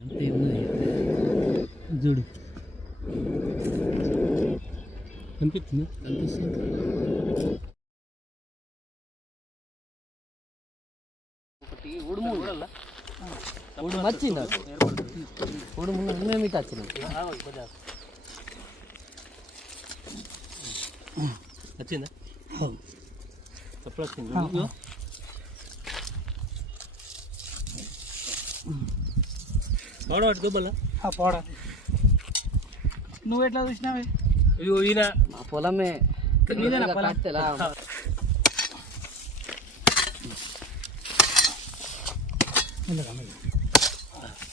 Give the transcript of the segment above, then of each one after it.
అంతే ఉన్నది చూడు కనిపిస్తుంది కనిపిస్తుంది ఒకటి ఉడుము ఉడుము వచ్చింది ఉడుము మేము ఇటు వచ్చినాం వచ్చిందా ఎప్పుడు వచ్చింది పోవడం అటు దుబ్బలా పోవడం నువ్వు ఎట్లా చూసినావే అయ్యో ఈయన మా పొలమే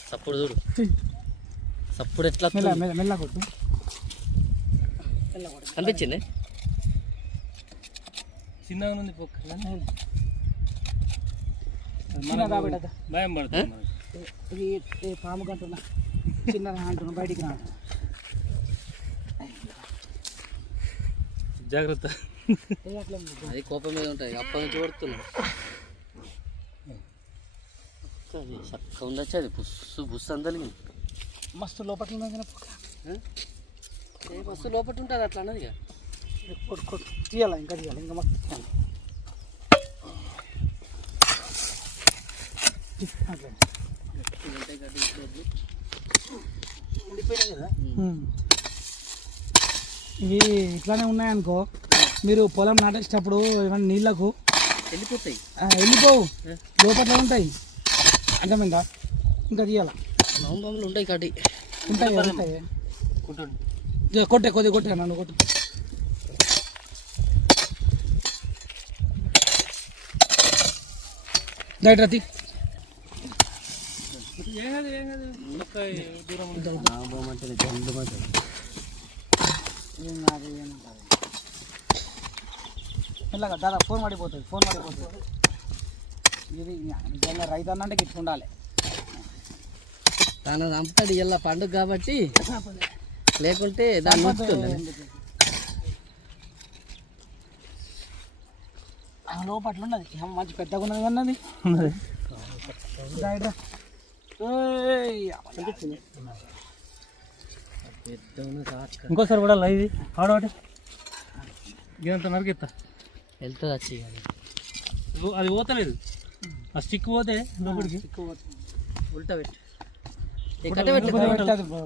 సప్పుడు చూడు సప్పుడు ఎట్లా మెల్ల కొట్టు కనిపించింది చిన్నగా ఉంది భయం పడుతుంది ఇది పాము కంటున్నా చిన్నగా అంటున్నా బయటికి రా జాగ్రత్త అది కోపం మీద ఉంటాయి అప్పటి నుంచి పడుతున్నాం చక్కగా ఉండొచ్చు అది బుస్సు బుస్సు అందలిగింది మస్తు లోపల మస్తు లోపల ఉంటుంది అట్లా అన్నది ఇక కొట్టు కొట్టు తీయాలి ఇంకా మస్తు తీయాలి ఇవి ఇట్లానే ఉన్నాయనుకో మీరు పొలం నాటేసేటప్పుడు ఏమన్నా నీళ్ళకు వెళ్ళిపోతాయి వెళ్ళిపోవు లోపల ఉంటాయి అర్థమైందా ఇంకా తీయాల నవంబర్లు ఉంటాయి కాటి ఉంటాయి ఉంటాయి కొట్టే కొద్దిగా కొట్టే నన్ను కొట్టు రైట్ రతి ఇలాగా దాదా ఫోన్ పడిపోతుంది ఇది నిజంగా రైతు అన్నంటే గిట్ల ఉండాలి తను చంపుతాడు ఇలా పండుగ కాబట్టి లేకుంటే దాన్ని నొప్పుతుంది లోపట్ల ఉన్నది మంచి పెద్దగా ఉన్నది అన్నది ఇంకోసారి కూడా ఇది ఆడవాటి ఇదంతా నరికెత్తా వెళ్తుంది వచ్చి అది పోతలేదు ఆ స్టిక్ పోతే లోపలికి ఉల్టా పెట్టి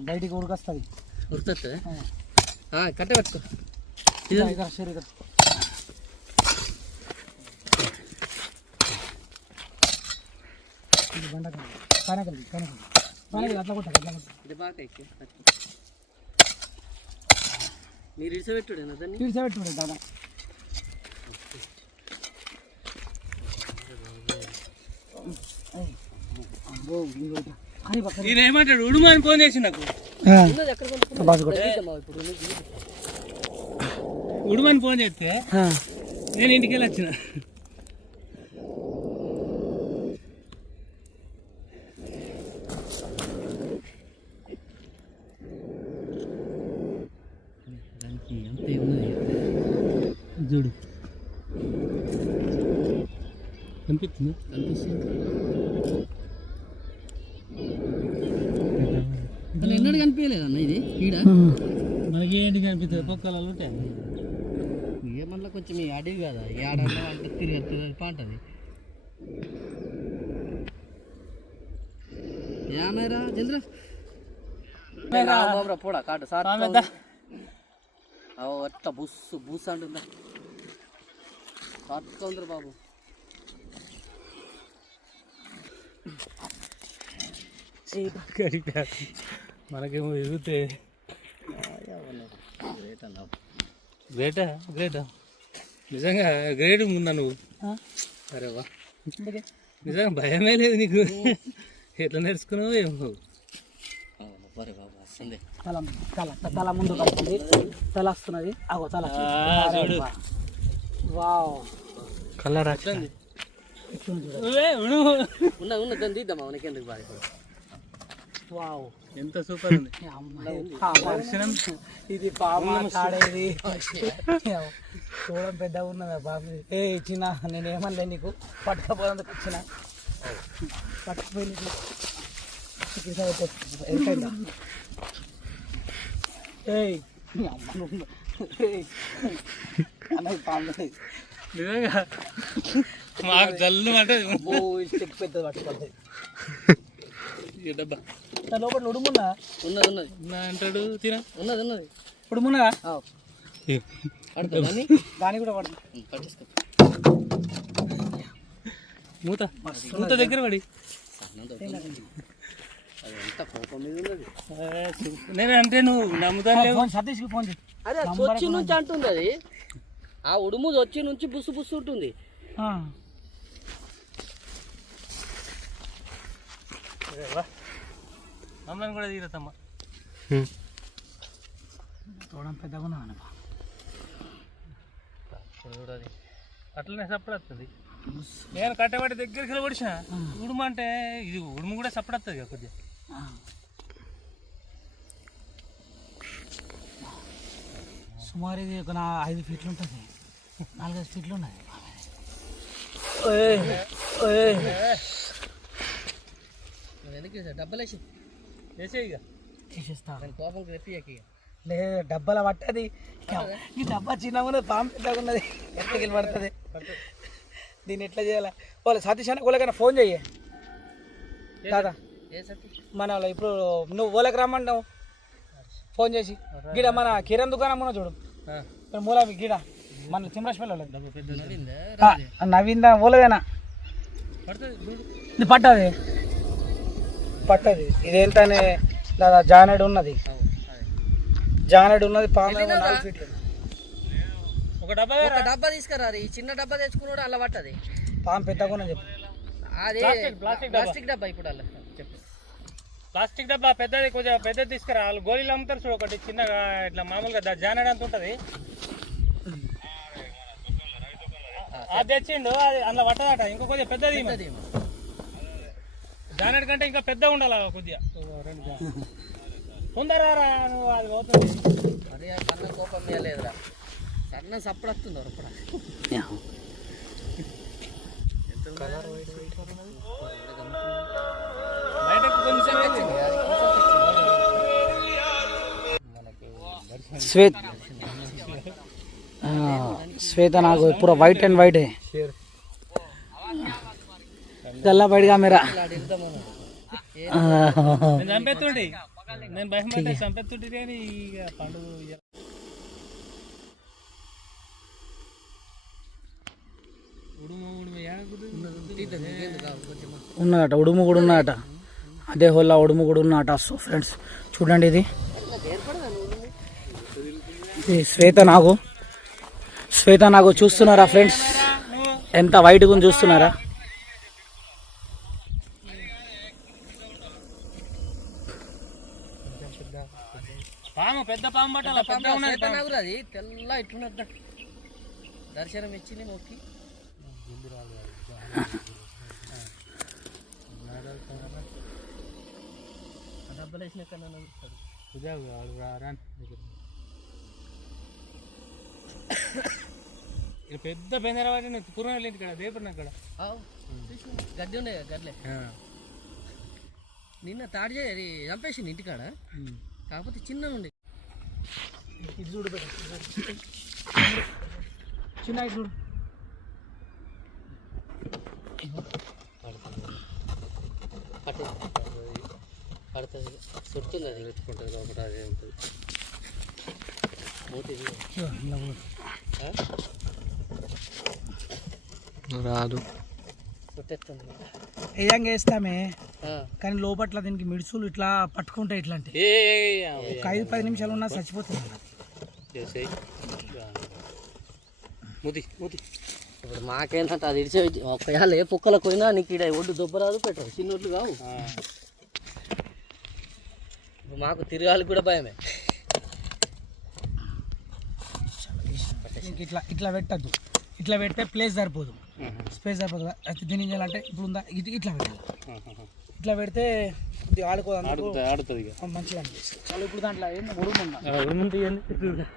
బయటికి ఉరికొస్తుంది ఉరుతుంది కట్ట పెట్టుకో మీరు ఇడిసబెట్టుడేనా దాన్ని ఇడిసబెట్టుడే దాదా ఏమంటాడు ఉడుము అని ఫోన్ చేసి నాకు ఉడుమని ఫోన్ చేస్తే నేను ఇంటికి వెళ్ళి వచ్చిన అంతే ఉన్నది చూడు కనిపిస్తుంది ఎన్నడూ కనిపించలేదన్న ఇది ఈడ మనకి ఏంటి కనిపిస్తుంది పొక్కలలో ఉంటాయి ఏమన్నా కొంచెం ఈ అడవి కదా ఈ ఆడన్నా అంటే తిరిగి పాంటది ఏమైరా చంద్ర పోడా కాటు సార్ అట్లా బుస్సు బుస్ అంటుందా సాత్గా ఉందిరా బాబు మనకేమో ఎదిగితే గ్రేటా గ్రేటా నిజంగా గ్రేట్ ఉందా నువ్వు అరే వా నిజంగా భయమే లేదు నీకు ఎట్లా నేర్చుకున్నావు ఏమో బరే బాబు వస్తుంది తల ముందు కలుపుతుంది తల వస్తున్నది అగో తల వావ్ కలర్ వచ్చింది ఉన్న దాన్ని తీద్దామా మనకెందుకు బాగా వావ్ ఎంత సూపర్ ఉంది ఇది పాము తాడేది చూడడం పెద్దగా ఉన్నదా బాబు ఏ చిన్న నేనేమనలే నీకు పట్టుకపోయేందుకు వచ్చిన పట్టుకుపోయి నిజంగా మాకు జల్లు అంటే పెద్దది పట్టుకోవాలి డబ్బా లోపల ఉడుమున్నా ఉన్నది ఉన్నది అంటాడు తిన ఉన్నది ఉన్నది ఉడుమున్నా పడుతుంది దాని కూడా పడుతుంది పట్టిస్తా మూత మూత దగ్గర పడి అదంతా కోపం మీద ఉన్నది నేను అంటే నువ్వు నమ్ముతాను సతీష్కి ఫోన్ చేయి అదే వచ్చి నుంచి అంటుంది అది ఆ ఉడుము వచ్చి నుంచి బుస్సు బుస్సు ఉంటుంది అమ్మని కూడా తీరతమ్మ తోడం పెద్దగా ఉన్నా చూడది అట్లనే సప్పుడు వస్తుంది నేను కట్టబడి దగ్గరికి పడిచిన ఉడుము అంటే ఇది ఉడుము కూడా సప్పుడు వస్తుంది కదా కొద్దిగా సుమారు ఇది ఒక 5 ఫీట్లు ఉంటుంది 4-5 ఫీట్లు ఉన్నది డబ్బలేసి వేసే ఇక తీసేస్తా కోపం రెప్పియకి లేదు డబ్బాల పట్టది ఈ డబ్బా చిన్నగా ఉన్నది పాము పెద్దగా ఉన్నది ఎక్కడికి పడుతుంది దీన్ని ఎట్లా చేయాలి వాళ్ళు సతీష్ అన్న వాళ్ళకైనా ఫోన్ చెయ్యి దాదా మన వాళ్ళు ఇప్పుడు నువ్వు వాళ్ళకి రమ్మంటావు ఫోన్ చేసి గిడ మన కిరణ్ దుకాణం ఉన్న చూడు మూల గిడ మన తిమ్మరాజపల్లి నవీందా ఓలదేనా ఇది పట్టది పట్టది ఇదేంటనే దాదా జానెడ్ ఉన్నది పాము 4 ఫీట్లు ఒక డబ్బా డబ్బా తీసుకురా ఈ చిన్న డబ్బా తెచ్చుకున్నాడు అలా పట్టది పాము పెద్దగా ఉన్నది చెప్పు అదే ప్లాస్టిక్ డబ్బా ఇప్పుడు అలా చెప్పు ప్లాస్టిక్ డబ్బా పెద్దది కొంచెం పెద్దది తీసుకురా వాళ్ళు గోళీలు అమ్ముతారు చూడు ఒకటి చిన్నగా ఇట్లా మామూలుగా జానెడ్ అంత ఉంటుంది అది తెచ్చిండు అది అందులో పట్టదట ఇంకో కొద్దిగా పెద్దది జానెడ్ కంటే ఇంకా పెద్దగా ఉండాలి కొద్దిగా తొందరరా నువ్వు అది పోతుంది అరే కన్న కోపం లేదురా సన్న సప్పుడు వస్తుంది అప్పుడు బయటకు కొంచెం శ్వేత నాకు పూరా వైట్ అండ్ వైట్ గల్లా బయటగా మీరా చంపెత్తుండి నేను భయం పడితే చంపెత్తుంటే కానీ ఇక పండుగ ఉన్నదట ఉడుము కూడా ఉన్నదట అదే హోల్లా ఉడుము కూడా ఉన్నదట సో ఫ్రెండ్స్ చూడండి ఇది శ్వేత నాకు చూస్తున్నారా ఫ్రెండ్స్ ఎంత వైట్గా చూస్తున్నారా పాము పెద్ద పాము పట్టాలి అది తెల్ల ఇట్లున్నది దర్శనం ఇచ్చి మొక్కి డబ్బులు వేసిన పెద్ద బెందరవాడి పూర్వం ఇక్కడ దేపడిన అక్కడ గడ్డి ఉండే గడ్లే నిన్న తాడి అది చంపేసింది ఇంటికాడ కాకపోతే చిన్న ఉండే ఇది చూడు చిన్న చూడు పడుతుంది చుడుతుంది అది పెట్టుకుంటుంది కాబట్టి అదే ఉంటుంది రాదు చుట్టేస్తుంది ఏయంగా వేస్తామే కానీ లోపట్ల దీనికి మిడుసులు ఇట్లా పట్టుకుంటాయి ఇట్లాంటి ఒక 5-10 నిమిషాలు ఉన్నా చచ్చిపోతుంది ఇప్పుడు మాకేంటంటే అది ఇడిచే ఒకవేళ ఏ పుక్కలకు పోయినా నీకు ఇక్కడ ఒడ్డు దొబ్బరాదు పెట్టరు చిన్నోళ్ళు కావు మాకు తిరగాలి కూడా భయమే ఇట్లా పెట్టద్దు ఇట్లా పెడితే ప్లేస్ సరిపోదు స్పేస్ సరిపోదు అయితే దీని ఏం చేయాలంటే ఇప్పుడు ఉందా ఇట్లా పెట్టాలి ఇట్లా పెడితే ఇది ఆడుతుంది మంచిగా అనిపిస్తుంది చాలా ఇప్పుడు దాంట్లో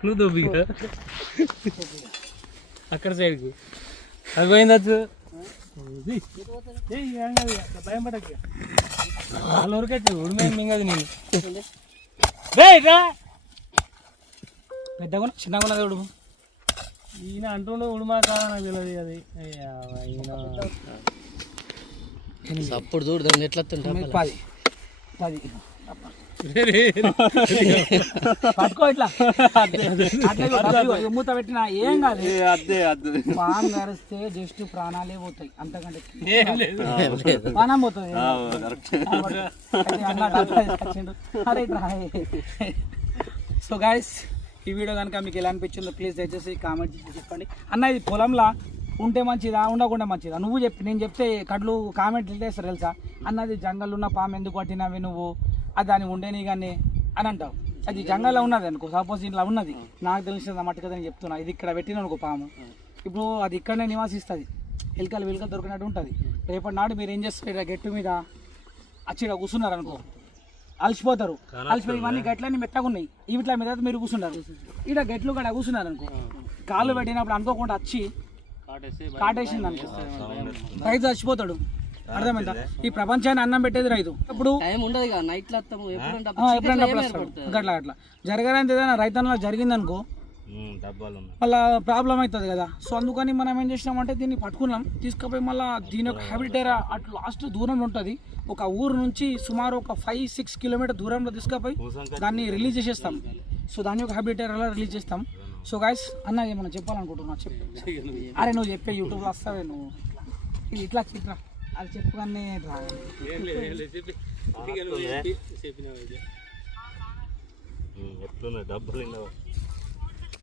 నువ్వు దొబ్బి అక్కడ సైడ్కు అది పోయింది భయం పడక వాళ్ళ వరకైతే ఉడిమే మింగది నేను పెద్దగా చిన్నగా ఉన్నది ఉడుము ఈయన అంటుండే ఉడిమా కాదా నాకు తెలియదు అది అప్పుడు చూడు దాన్ని ఎట్లా తింటా 10 పట్టుకో ఇట్లా మూత పెట్టినా ఏం కాదు పాము కరిస్తే జస్ట్ ప్రాణాలే పోతాయి అంతకంటే ప్రాణం పోతుంది సో గాయస్ ఈ వీడియో కనుక మీకు ఎలా అనిపించిందో ప్లీజ్ దయచేసి కామెంట్ చేసి చెప్పండి అన్న ఇది పొలంలో ఉంటే మంచిదా ఉండకుండా మంచిదా నువ్వు చెప్పి నేను చెప్తే కడ్లు కామెంట్ చేస్తారు తెలుసా అన్నది జంగల్ ఉన్న పాము ఎందుకు పట్టినవి నువ్వు అది దాన్ని ఉండేని కానీ అని అంటావు అది జంగల్లో ఉన్నది అనుకో సపోజ్ ఇట్లా ఉన్నది నాకు తెలిసిన మట్టుగా నేను చెప్తున్నా ఇది ఇక్కడ పెట్టిన అనుకో పాము ఇప్పుడు అది ఇక్కడనే నివాసిస్తుంది ఎలుకలు దొరికినట్టు ఉంటుంది రేపటి నాడు మీరు ఏం చేస్తారు ఇక్కడ గట్టు మీద వచ్చి ఇక్కడ కూర్చున్నారు అనుకో అలసిపోతారు అలసిపోయి ఇవన్నీ గట్లన్నీ మెత్తగా ఉన్నాయి వీటిల మీద మీరు కూర్చున్నారు ఇక్కడ గట్లు కూడా కూర్చున్నారు అనుకో కాళ్ళు పెట్టినప్పుడు అనుకోకుండా వచ్చి కాటేసింది అనుకో రైతు చచ్చిపోతాడు అర్థమైందా ఈ ప్రపంచాన్ని అన్నం పెట్టేది రైతు ఇప్పుడు ఎప్పుడంటే అట్లా జరగడానికి ఏదైనా రైతన్నలో జరిగిందనుకో మళ్ళీ ప్రాబ్లం అవుతుంది కదా సో అందుకని మనం ఏం చేసినామంటే దీన్ని పట్టుకున్నాం తీసుకుపోయి మళ్ళీ దీని యొక్క హ్యాబిటేరా అట్లా లాస్ట్ దూరంలో ఉంటుంది ఒక ఊరు నుంచి సుమారు ఒక 5-6 కిలోమీటర్ దూరంలో తీసుకుపోయి దాన్ని రిలీజ్ చేసేస్తాం సో దాని యొక్క హ్యాబిటేరాలో రిలీజ్ చేస్తాం సో గాయస్ అన్న ఏమన్నా చెప్పాలనుకుంటున్నా చెప్పు అరే నువ్వు చెప్పే యూట్యూబ్లో వస్తావే నువ్వు ఇట్లా అది చెప్పు కానీ చెప్పిన ఎట్లున్నాయి డబ్బులు